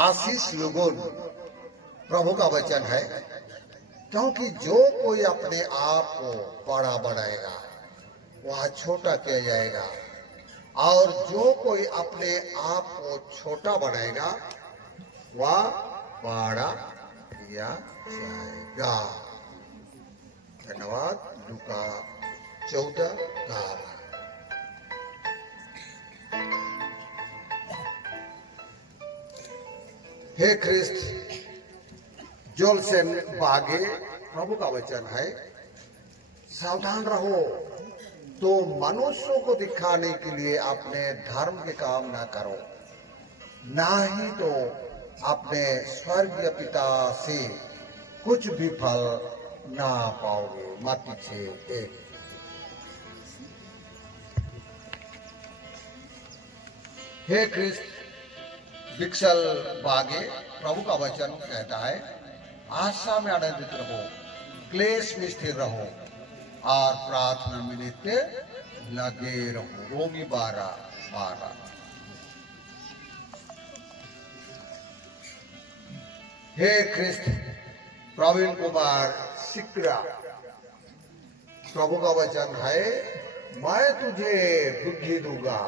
आशीष लोगों प्रभु का वचन है, क्योंकि जो कोई अपने आप को बड़ा बनाएगा वह छोटा किया जाएगा, और जो कोई अपने आप को छोटा बनाएगा वह बड़ा किया जाएगा। धन्यवाद। लूका 14:12। हे ख्रिस्त जोलसेन बागे, प्रभु का वचन है, सावधान रहो, तो मनुष्यों को दिखाने के लिए अपने धर्म के काम ना करो, ना ही तो अपने स्वर्गीय पिता से कुछ भी फल ना पाओगे। मत्ती 6:1। हे ख्रिस्त विक्सल बागे, प्रभु का वचन कहता है, आशा में आनंदित रहो, क्लेश में स्थिर रहो और प्रार्थना में नित्य लगे रहो। रोमी 12:12। हे ख्रिस्त प्रवीण कुमार सिकरा, प्रभु का वचन है, मैं तुझे बुद्धि दूंगा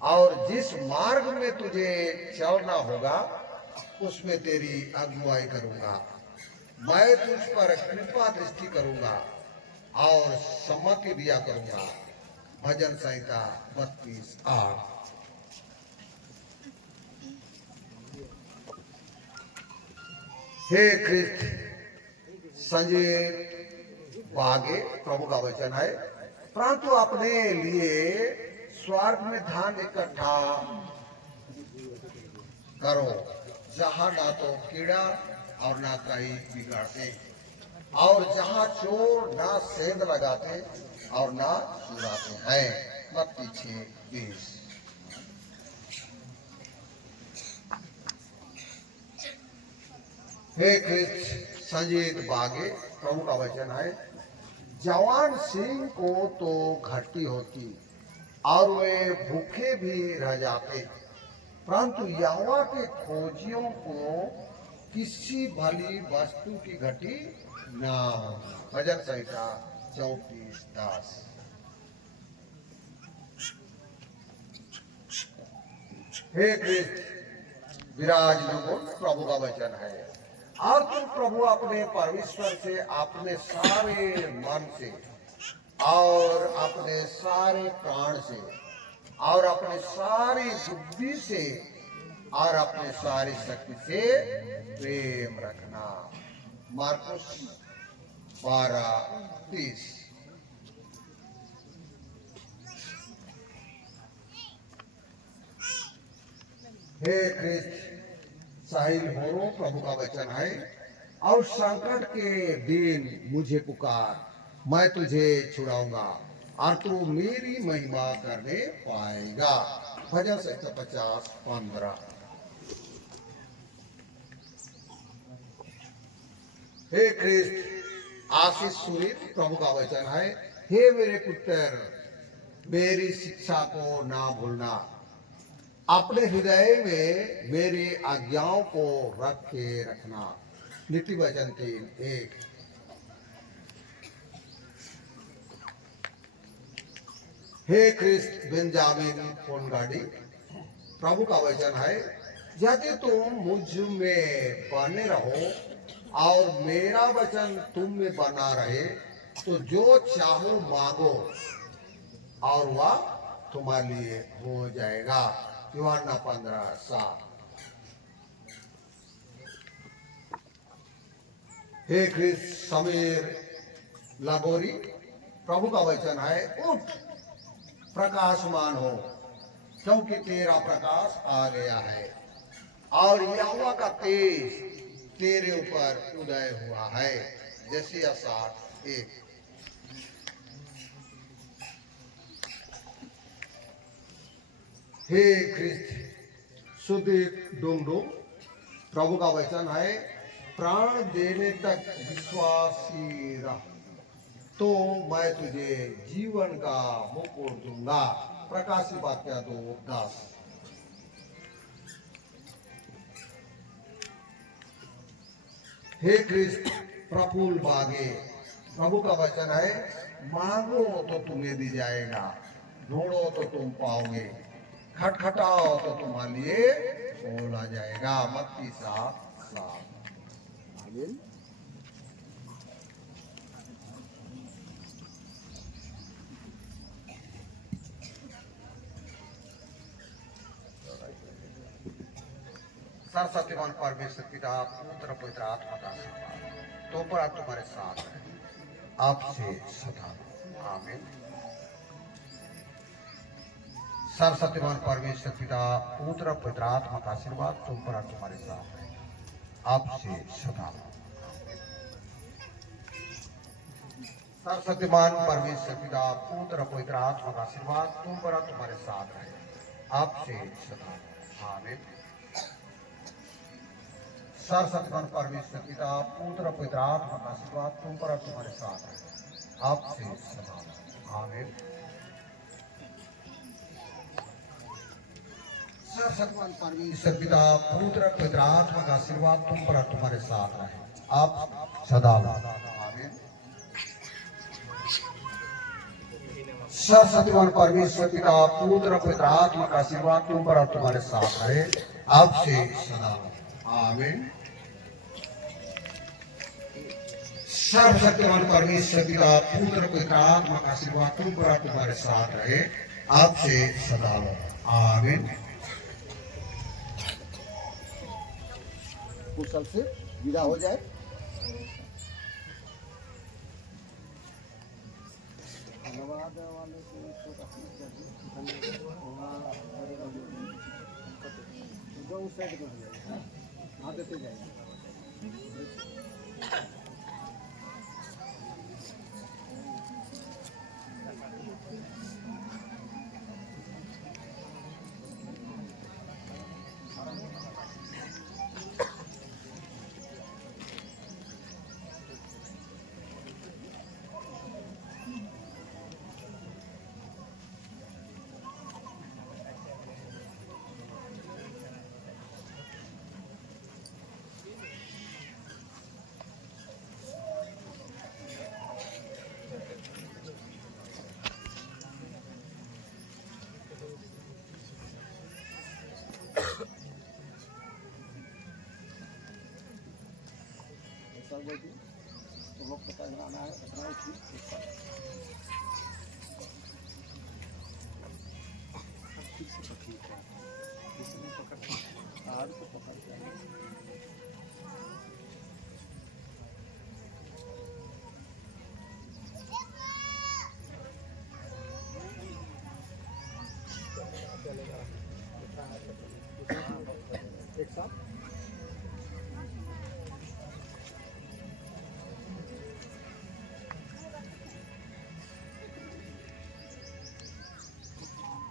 और जिस मार्ग में तुझे चलना होगा उसमें तेरी अगुवाई करूंगा। मैं तुझ पर कृपा दृष्टि करूंगा और सम्मति दिया करूंगा। भजन संहिता 32:8। हे ख्रिस्त संजय बागे, प्रभु का वचन है, परंतु अपने लिए स्वर्ग में धन इकट्ठा करो, जहां ना तो कीड़ा और ना कहीं बिगाड़ते, और जहां चोर ना सेंध लगाते और ना चुराते हैं। मत्ती 6:20। हे ख्रिस्त संजीत बागे, प्रभु का वचन है, जवान सिंह को तो घटी होती और वे भूखे भी रह जाते, परंतु यहोवा के खोजियों को किसी भली वस्तु की घटी ना हो। भजन संहिता 34:10। हे ख्रिस्त विराज लोगों, प्रभु का वचन है, और तुम प्रभु अपने परमेश्वर से अपने सारे मन से और अपने सारे प्राण से और अपने सारी बुद्धि से और अपने सारी शक्ति से प्रेम रखना। मार्कुस 12:30। हे कृष्ण, साहिल होरो प्रभु का वचन है, और संकट के दिन मुझे पुकार, मैं तुझे छुड़ाऊंगा और तू मेरी महिमा करने पाएगा। भजन 150:15। हे कृष्ण, आशीष सुनित प्रभु का वचन है, हे मेरे पुत्र, मेरी शिक्षा को ना भूलना, अपने हृदय में मेरी आज्ञाओं को रख के रखना। नीति वचन 3:1। हे कृष्ण बेंजामिन फोनगाड़ी, प्रभु का वचन है, यदि तुम मुझ में बने रहो और मेरा वचन तुम में बना रहे, तो जो चाहो मांगो और वह तुम्हारे लिए हो जाएगा। यूहन्ना 15:7। हे कृष्ण समीर लागोरी, प्रभु का वचन है, उठ प्रकाशमान हो, क्योंकि तेरा प्रकाश आ गया है और यहोवा का तेज तेरे ऊपर उदय हुआ है। यशायाह 60:1। हे कृष्ण सुदीप डुमडुम, प्रभु का वचन है, प्राण देने तक विश्वासी रह, तो मैं तुझे जीवन का मुकुट दूंगा। प्रकाशित वाक्य 2:10। हे कृष्ण प्रफुल्ल बागे, प्रभु का वचन है, मांगो तो तुम्हें दी जाएगा, ढूंढो तो तुम पाओगे, खटखटाओ तो तुम्हारे लिए खोला जाएगा। मत्ती 7:7। आमीन। सर्वशक्तिमान परमेश्वर पिता, पुत्र पवित्र आत्मा का आशीर्वाद तो पर तुम्हारे साथ है, आपसे सदा। आमीन। सर्वशक्तिमान परमेश्वर पिता, पुत्र पवित्र आत्मा का आशीर्वाद तुम पर तुम्हारे साथ है, आपसे सदा। सर्वशक्तिमान परमेश्वर पिता, पुत्र पवित्र आत्मा का आशीर्वाद तुम पर तुम्हारे साथ है, आपसे सदा। आमीन। सर्वशक्तिमान परमेश्वर पिता, पुत्र पवित्र आत्मा का आशीर्वाद तुम पर तुम्हारे साथ है, आपसे सदा। आमीन। सर्वशक्तिमान परमेश्वर पिता, पुत्र पवित्र आत्मा का आशीर्वाद तुम पर तुम्हारे साथ रहे, आप सदा। आमीन। सर्वशक्तिमान परमेश्वर पिता, पुत्र पवित्र आत्मा का आशीर्वाद तुम पर तुम्हारे साथ रहे, आपसे सदा। आमीन। सर्वशक्तिमान परमेश्वर पिता, पुत्र पवित्र आत्मा का आशीर्वाद तुम पर तुम्हारे साथ रहे, आपसे सदा। आमीन। कुशल से विदा हो जाए। आदत जाएगी। तो लोग पता आना है अपना ठीक से ठीक है, इसमें पकड़ आग को पकड़ चलेगा। एक साथ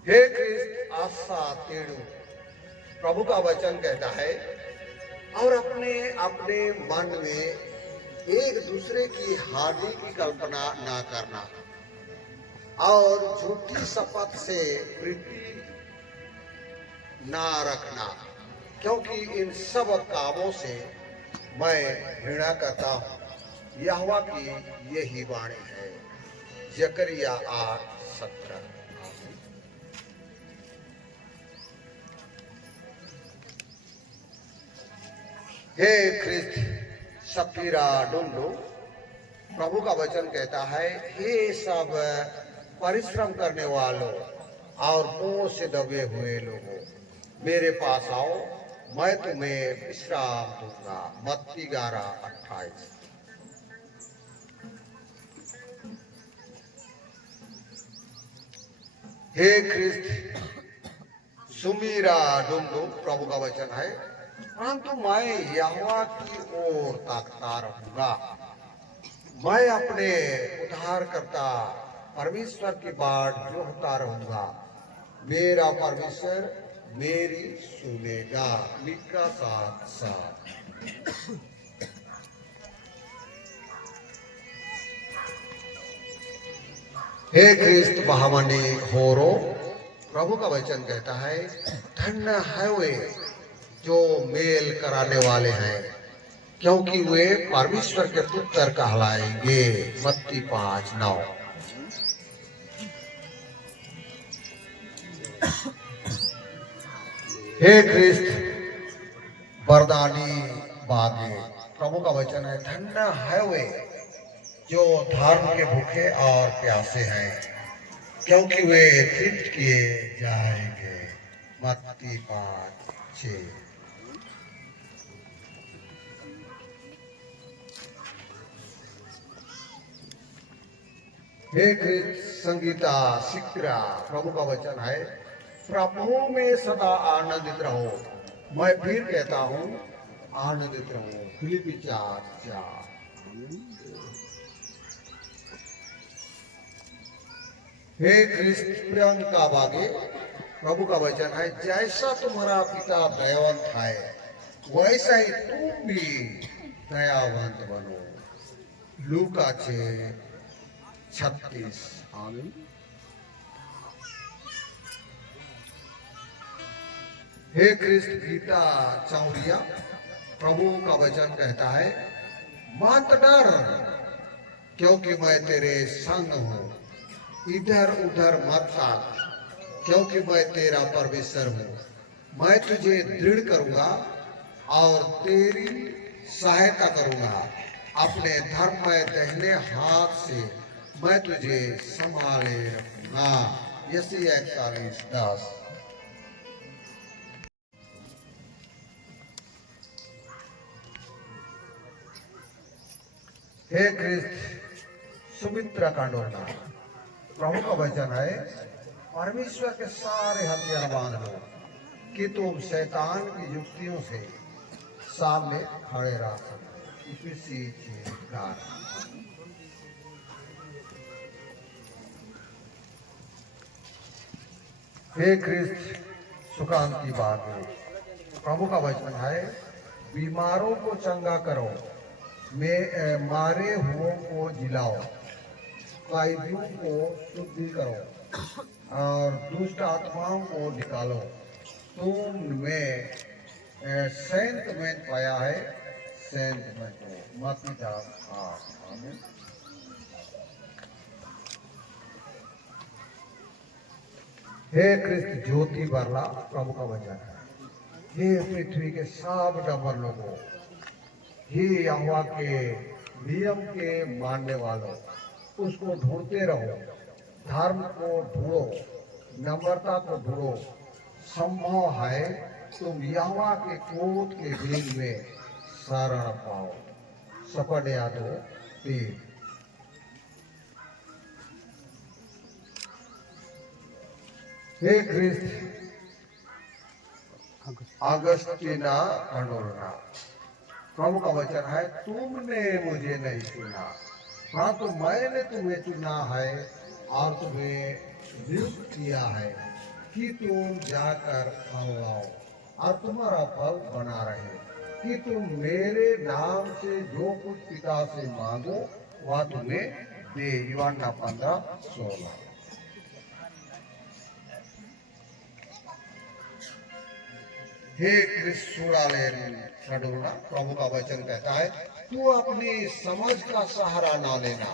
हे कृष्ण आशा तेड़ू, प्रभु का वचन कहता है, और अपने अपने मन में एक दूसरे की हानि की कल्पना ना करना और झूठी शपथ से प्रीति ना रखना, क्योंकि इन सब कामों से मैं घृणा करता हूँ। यहोवा की यही वाणी है। जकरिया 8:17। हे ख्रिस्त सफीरा डुंडू, प्रभु का वचन कहता है, हे सब परिश्रम करने वालों और मुंह से दबे हुए लोगों, मेरे पास आओ, मैं तुम्हें विश्राम दूंगा। मत्ती 11:28। हे ख्रिस्त सुमीरा डुंडू, प्रभु का वचन है, परंतु मैं यहोवा की ओर ताकता रहूंगा। मैं अपने उद्धारकर्ता परमेश्वर की बाट जोहता रहूंगा। मेरा परमेश्वर मेरी सुनेगा। मीका 7:7। हे ख्रिस्त महामनी होरो, प्रभु का वचन कहता है, धन्य है वे जो मेल कराने वाले हैं, क्योंकि वे परमेश्वर के पुत्र कहलाएंगे। मत्ती 5:9। हे ख्रिस्त वरदानी बागे, प्रभु का वचन है, धन्य है वे जो धर्म के भूखे और प्यासे हैं, क्योंकि वे तृप्त किए जाएंगे। मत्ती 5:6। हे कृष्ण संगीता शिक्रा, प्रभु का वचन है, प्रभु में सदा आनंदित रहो। मैं फिर कहता हूँ, आनंदित रहो। फिलिपी 4:4। हे कृष्ण प्रियंका बागे, प्रभु का वचन है, जैसा तुम्हारा पिता दयावंत है, वैसा ही तुम भी दयावंत बनो। लूका 6:36। आमीन। हे कृष्ण गीता चौरिया, प्रभु का वचन कहता है, मत डर, क्योंकि मैं तेरे संग हूँ। इधर उधर मत ताक, क्योंकि मैं तेरा परमेश्वर हूँ। मैं तुझे दृढ़ करूंगा और तेरी सहायता करूंगा। अपने धर्ममय दाहिने हाथ से मैं तुझे संभाले रखूंगा। यशायाह 41:10। हे कृष्ण सुमित्रा कांडोना, प्रभु का वचन है, परमेश्वर के सारे हथियार बांध लो कि तुम शैतान की युक्तियों से सामने खड़े रह सको। इफिसी 6:11। हे कृष्ण सुकांति बागे, प्रभु का वचन है, बीमारों को चंगा करो, मारे हुओं को जिलाओ, कैदियों को शुद्धि करो और दुष्ट आत्माओं को निकालो। तुम में सेंटमेंट पाया है, सेंटमेंट हो। मत्ती 4:8। आमीन। हे कृष्ण ज्योति बरला, प्रभु का वचन है, हे पृथ्वी के सब डबर लोगों, हे यहोवा के नियम के मानने वालों, उसको ढूंढते रहो। धर्म को ढूंढो, नम्रता को ढूंढो। संभव है तुम यहोवा के क्रोध के दिन में शरण पाओ। सपड़िया 2:3। हे कृष्ण अगस्तीना खंडोरना। प्रभु का वचन है, तुमने मुझे नहीं चुना, हाँ तो मैंने तुम्हें चुना है और तुम्हें नियुक्त किया है कि तुम जाकर फल लाओ और तुम्हारा फल बना रहे, कि तुम मेरे नाम से जो कुछ पिता से मांगो वह तुम्हें दे। यूहन्ना 15:16। हे कृष्ण खडूरना, प्रभु का वचन कहता है, तू अपनी समझ का सहारा ना लेना,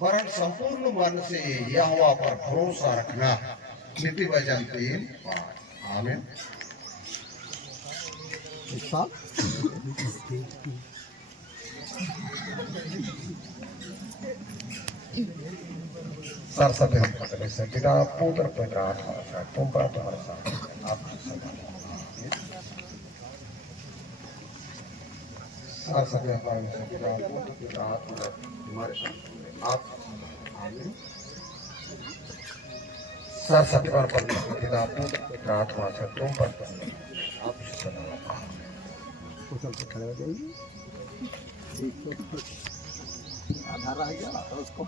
वरन संपूर्ण मन से यहोवा पर भरोसा रखना। नीति वचन 3:5। आमीन। सर सब हम पकड़े से पिता पुत्र पवित्र आत्मा से तुम पर तुम्हारे साथ आप सर सब हमारे पिता पुत्र पवित्र आत्मा तुम्हारे साथ आप। आमीन। सर सब पर पिता पुत्र पवित्र आत्मा से तुम पर आप खड़े हो जाइए। आधा रह गया तो उसको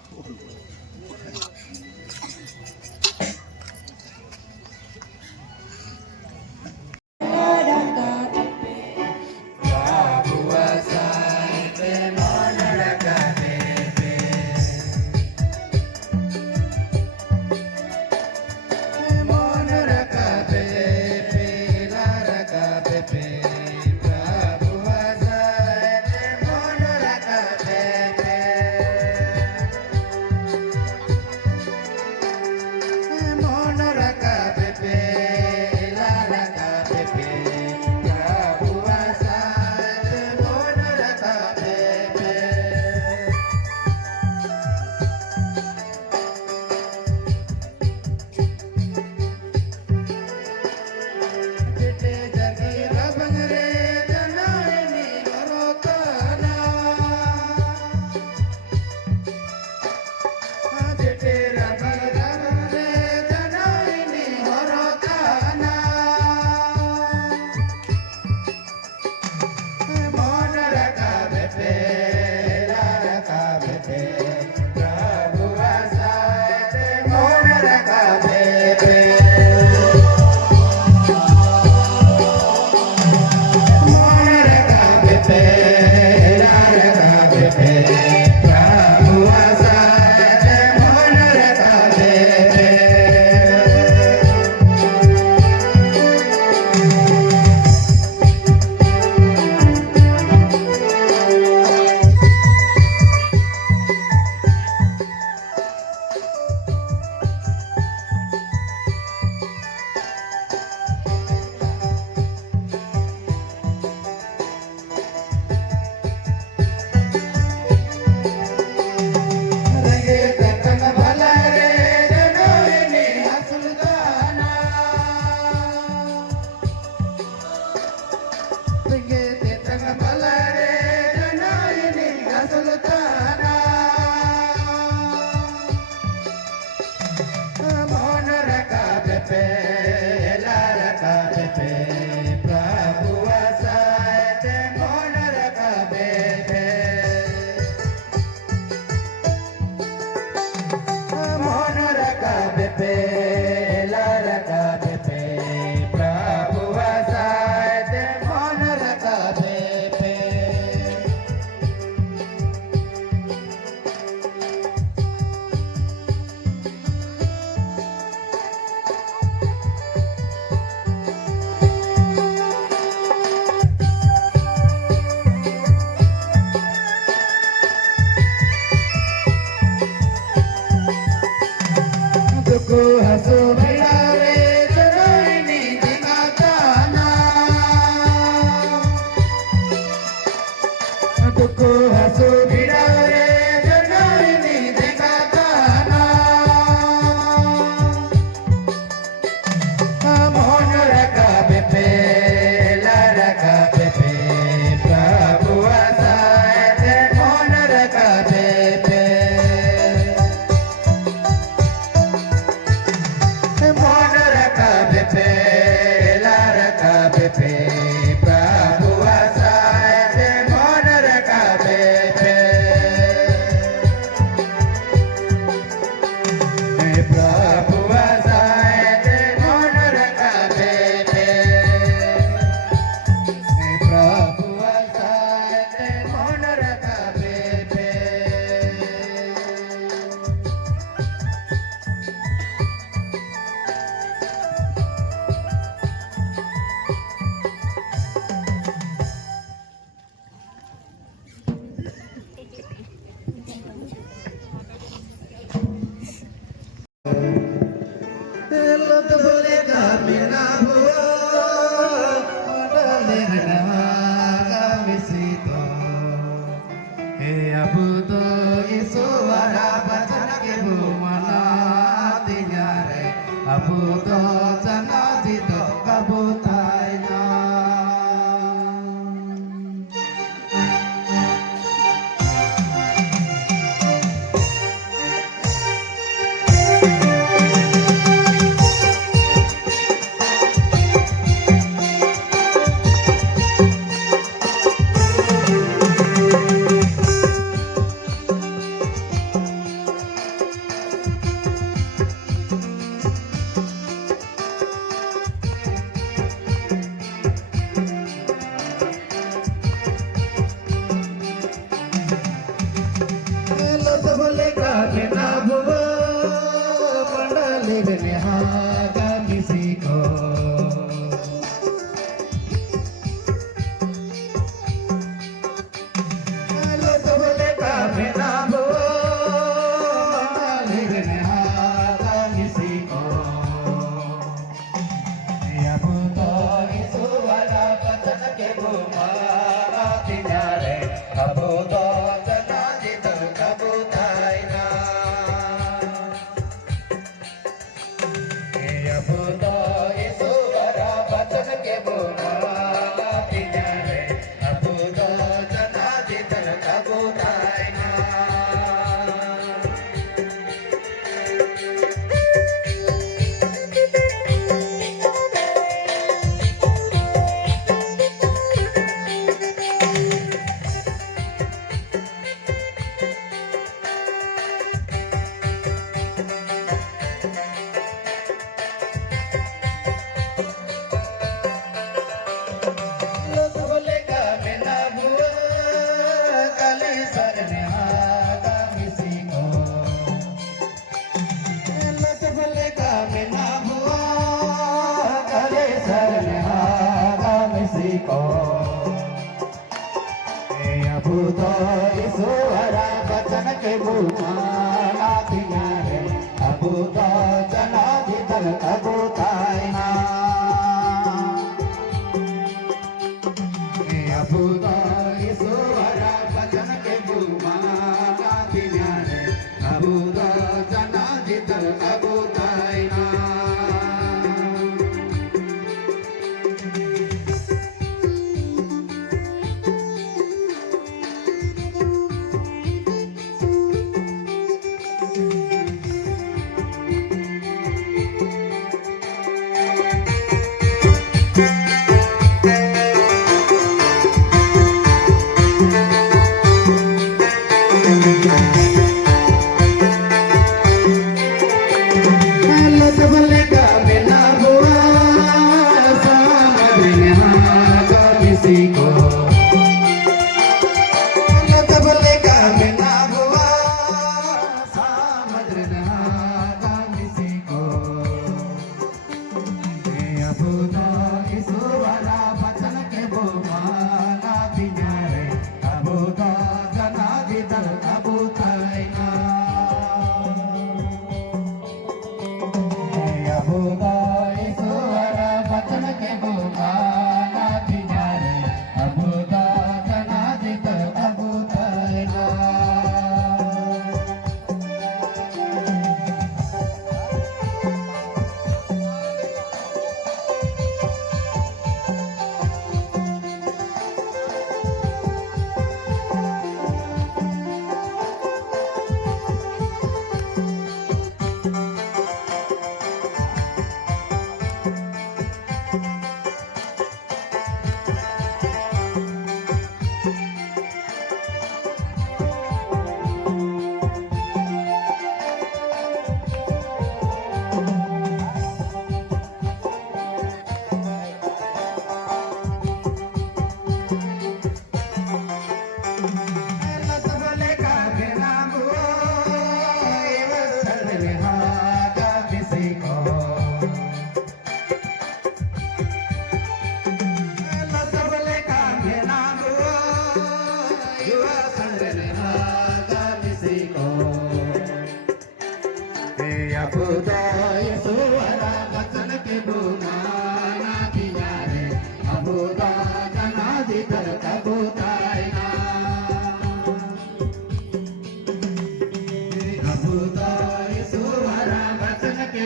Buddha Yesu Ara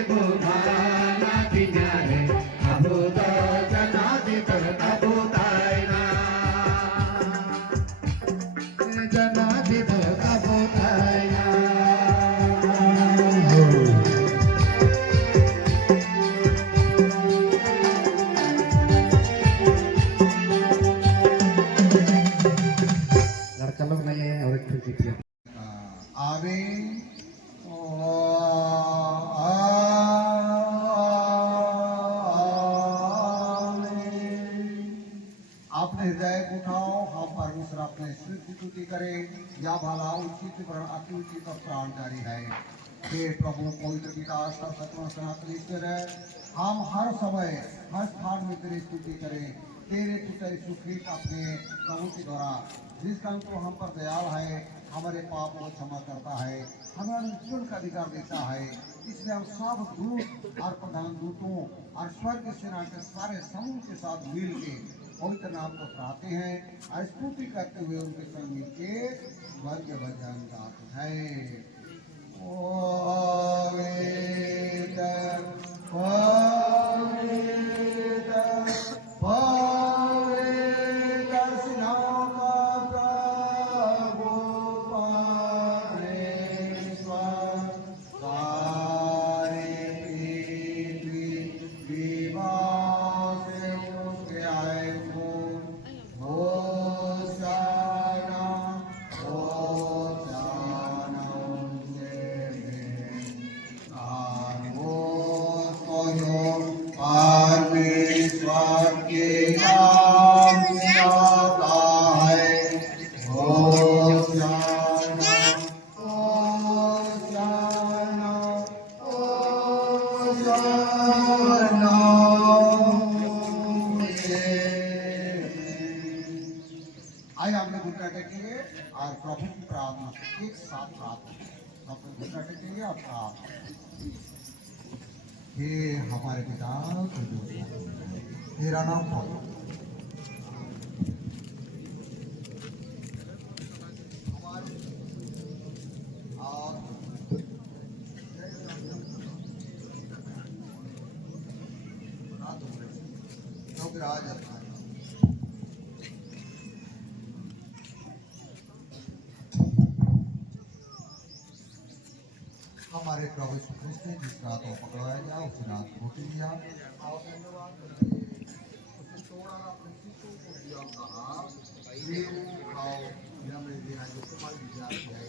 बुधाना दिन्यारे अभूत जनादित अभूतायना जनादित अभूतायना लड़का लोग नहीं है और एक फिर जीतिए आवे अपने हृदय को उठाओ, हम परमेश्वर अपने स्तुति करें या भला उचित अति उचित प्राण जारी है। हे प्रभु पवित्र पिता सर्वशक्तिमान सनातन ईश्वर है, हम हर समय हर स्थान में तेरी स्तुति करें। तेरे पुत्र यीशु ख्रीस्त अपने प्रभु के द्वारा जिस काल को हम पर दयाल है, हमारे पाप को क्षमा करता है, हमें जीवन का अधिकार देता है। इसलिए हम सब दूत और प्रधान दूतों और स्वर्ग सेना के सारे समूह के साथ मिल के पवित्र नाम को सराहते हैं और स्तुति करते हुए उनके संग मिलके वर्ग भजन गाते हैं। आइए हमने घुटना टेकेंगे और प्रभु की प्रार्थना से एक साथ प्रार्थना अपने घुटना टेकेंगे और प्रार्थना। हे हमारे पिता तेरा नाम कौन हमारे प्रभु यीशु ख्रीस्त ने जिस रात को पकड़वाया गया उसी रात रोटी लिया और धन्यवाद करके उसे तोड़ा और अपने शिष्यों को दिया और कहा, ये खाओ, यह मेरी देह है जो तुम्हारी जाति है,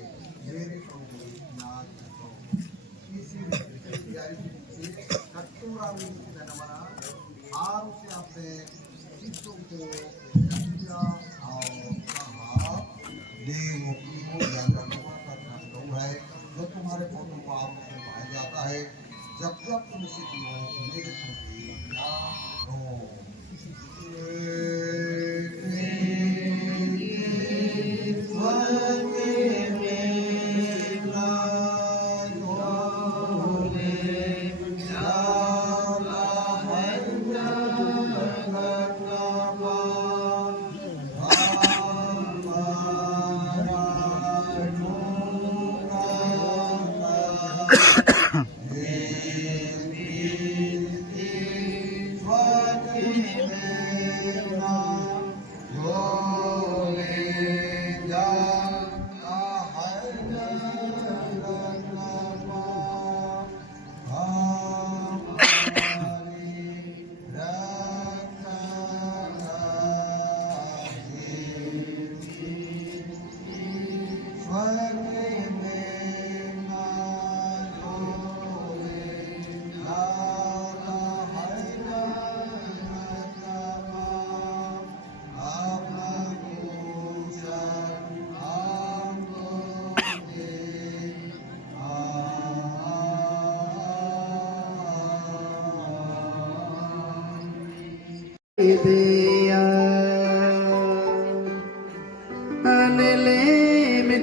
मेरे प्रभु याद रखो। इसी तैयारी से कटोरा में देना बना और उसे अपने शिष्यों को दिया और कहा, ले मुक्ति को याद रखो है जो तुम्हारे फोटो को आप से पाया जाता है, जब जब तुम इसे पियो मेरे प्रति याद हो।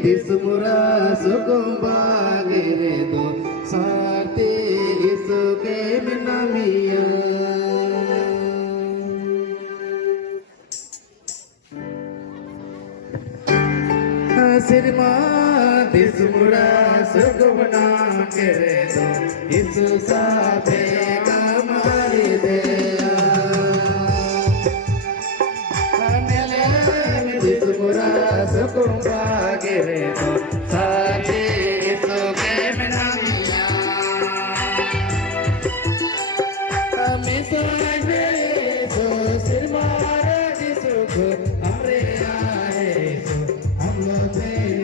Dismura sukumba geredo sate isuke minamia sirma दिसमुरा सुगमना करे दो यीशु साथे कमारी दया दिसमुरा सुगमना करे दो साथे यीशु के मनामिया हमें तो यीशु सिर मारे यीशु को हमरे आए हम लोग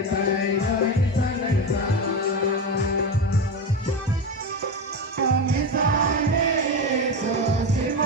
Hãy subscribe cho kênh Ghiền Mì Gõ để không bỏ lỡ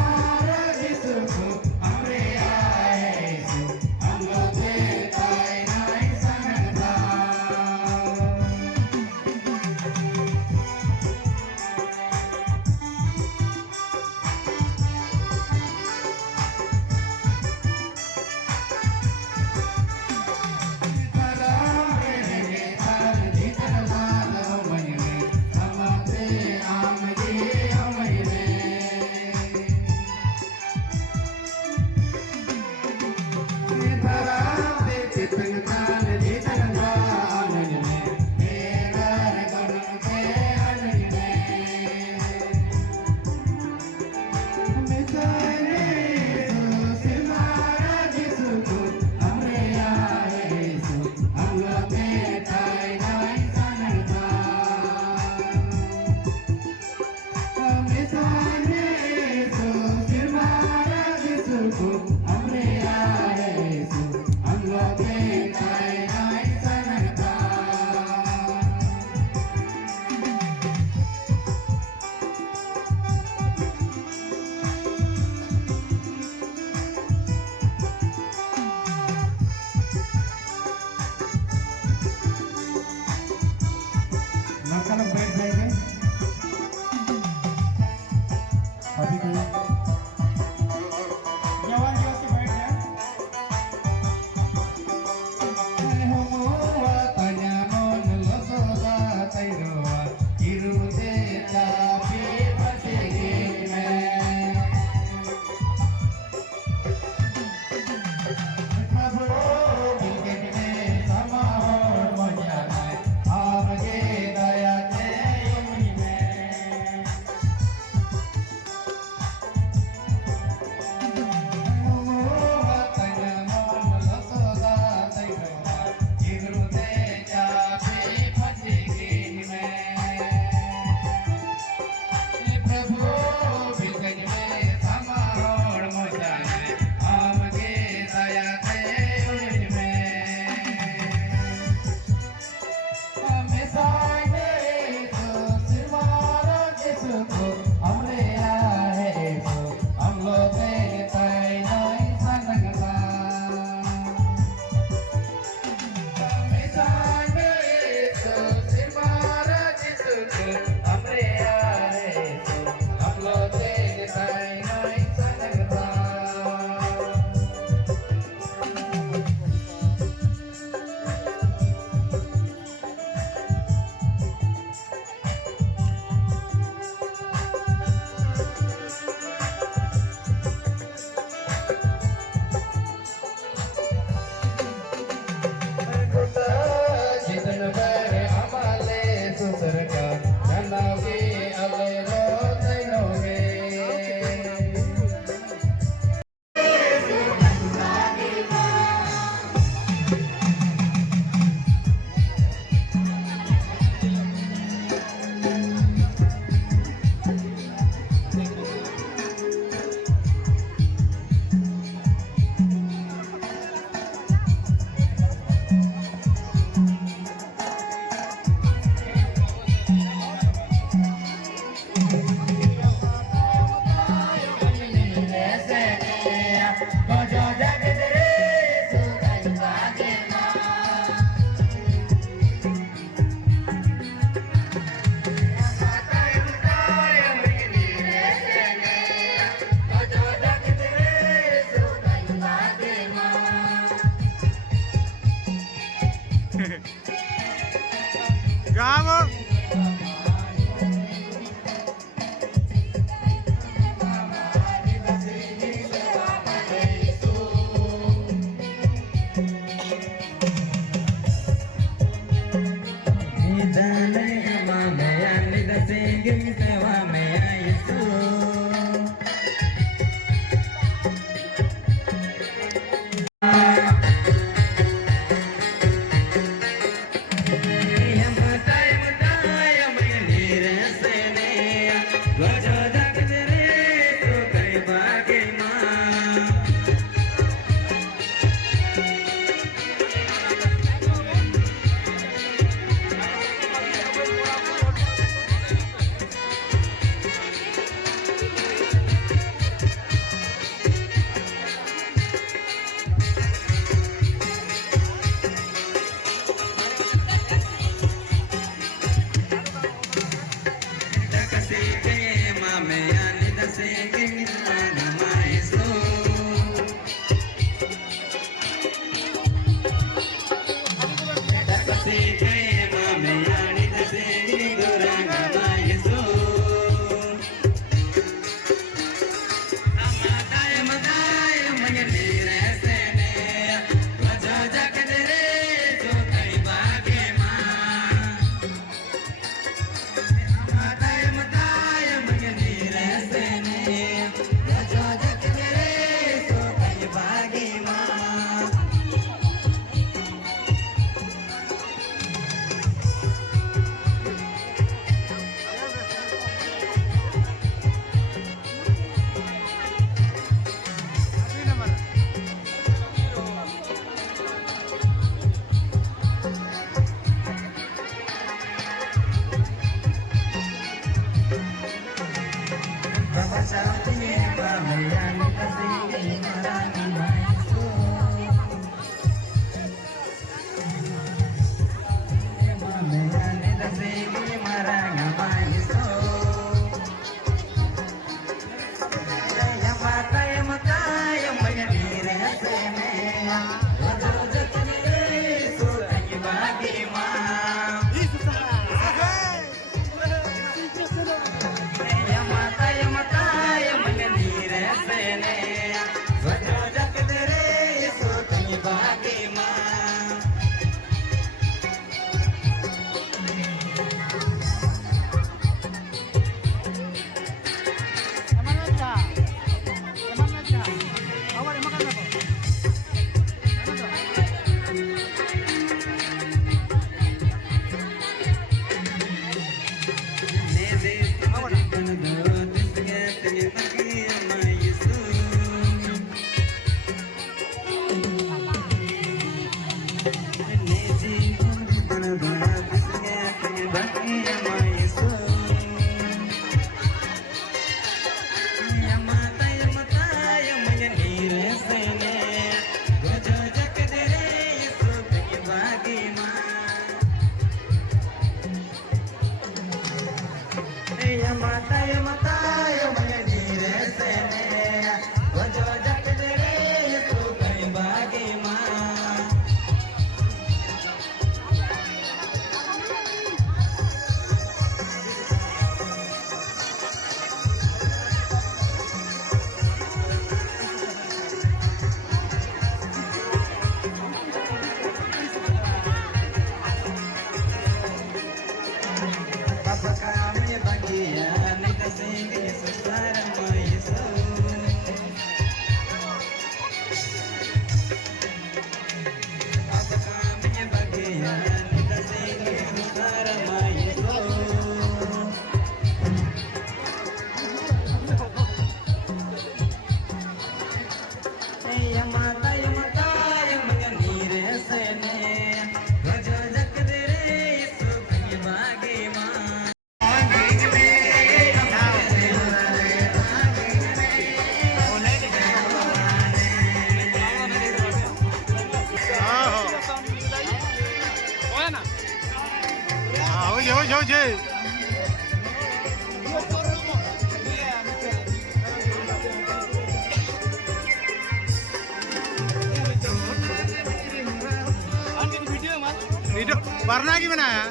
Video warna gimana ya?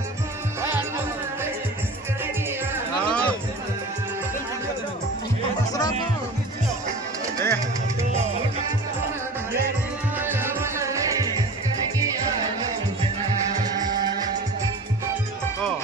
Oh. Serap. Oh.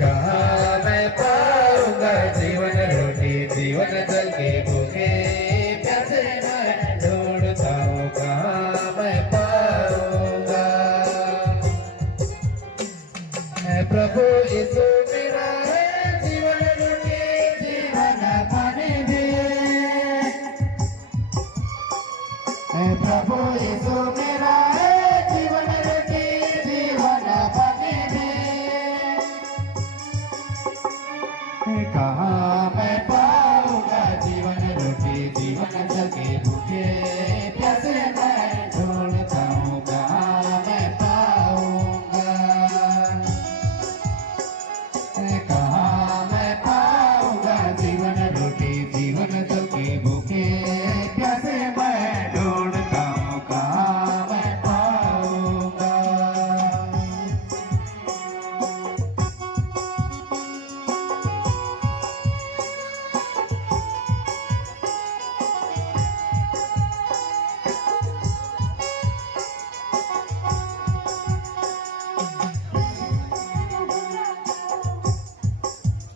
कहाँ मैं पाऊंगा जीवन रोटी जीवन जल के भूखे प्यासे मैं ढूंढता हूँ कहाँ मैं पाऊंगा मैं प्रभु यीशु मेरा है जीवन रोटी जीवन पानी भी मैं प्रभु यीशु मेरा है जीवन रोटी जीवन पानी भी कहाँ मैं पाऊंगा जीवन रोटी जीवन जल के भूखे प्यासे मैं ढूंढता हूँ कहाँ मैं पाऊंगा कहाँ मैं पाऊंगा जीवन रोटी जीवन जल के भूखे प्यासे मैं ढूंढता हूँ कहाँ मैं पाऊंगा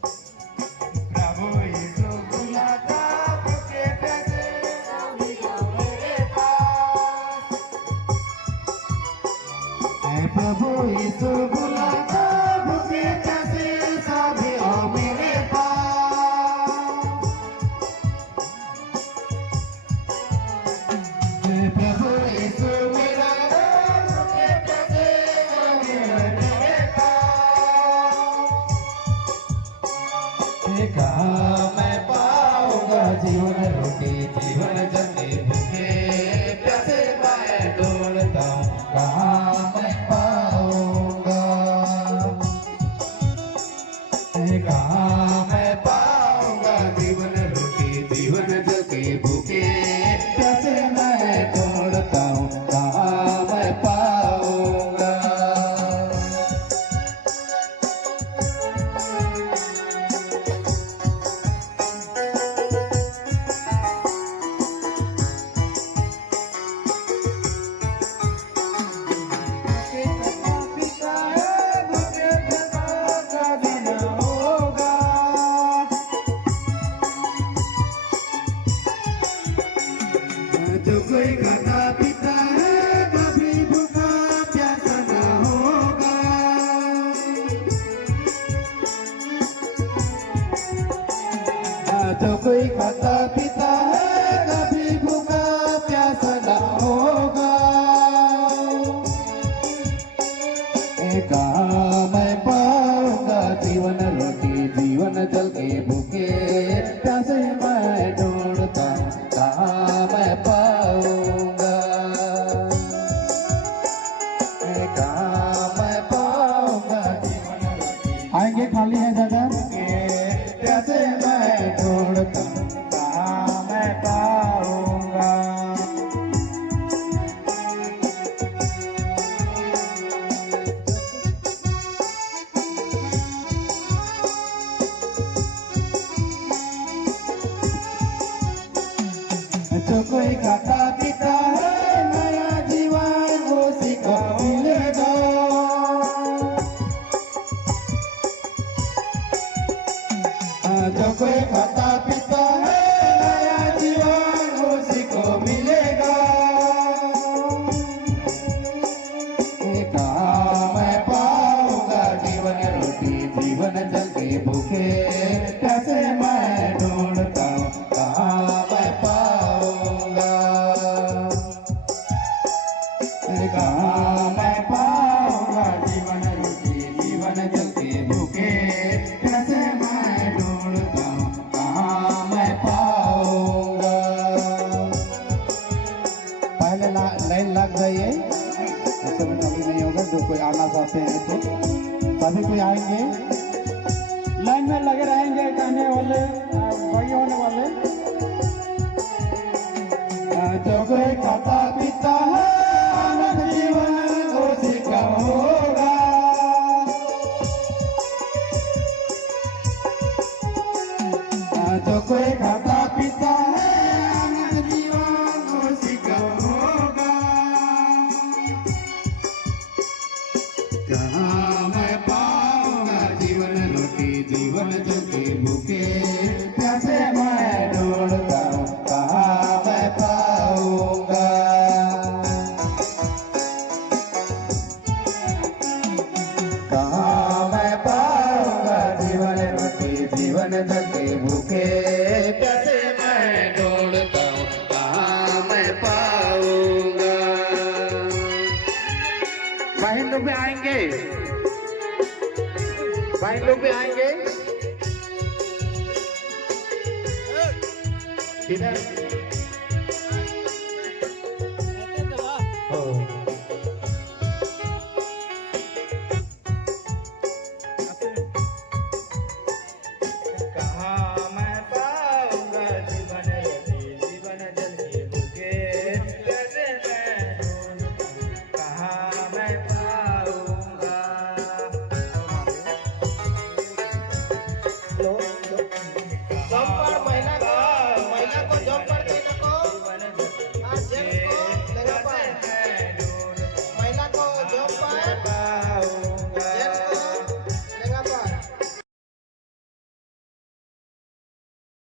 प्रभु यीशु बुलाता भूखे प्यासे सभी आओ मेरे पास है प्रभु यीशु बुलाता भूखे प्यासे सभी आओ मेरे पास है प्रभु यीशु मेरा भूखे प्यासे सभी आओ मेरे पास कहाँ मैं पाऊंगा जीवन रोटी जीवन जल के भूखे प्यासे मैं ढूंढता हूँ कहाँ मैं पाऊंगा कहाँ मैं पाऊंगा जीवन रोटी जीवन जल के भूखे प्यासे मैं ढूंढता हूँ कहाँ मैं पाऊंगा जो कोई खाता पीता है कभी भूखा प्यासा न होगा जो कोई खाता पीता है कभी भूखा प्यासा न होगा कहाँ मैं पाऊंगा जीवन रोटी जीवन जल के भूखे प्यासे मैं ढूंढता हूँ कहाँ मैं पाऊंगा कहाँ मैं पाऊंगा जीवन रोटी आएंगे खाली है जगह प्यासे मैं ढूंढता हूँ कहाँ मैं पाऊंगा कहाँ मैं पाऊंगा जीवन रोटी जीवन जल के भूखे प्यासे मैं ढूंढता हूँ कहाँ मैं पाऊंगा। पहले लाइन लग जाइए, ऐसे में कभी नहीं होगा। जो कोई आना चाहते हैं तो सभी कोई आएंगे, लाइन में लगे रहेंगे। गाने वाले वही होने वाले जो कोई खाता पीता है आनंद जीवन उसी का होगा। जो कोई खाता पीता है आनंद जीवन उसी का होगा। कहाँ मैं पाऊंगा जीवन रोटी जीवन जल के भूखे प्यासे मैं ढूंढता हूँ कहाँ मैं पाऊंगा। कहाँ मैं पाऊंगा जीवन रोटी जीवन जल के भूखे प्यासे मैं ढूंढता हूँ कहाँ मैं पाऊंगा। बहन लोग भी आएंगे, बहन लोग भी आएंगे। इधर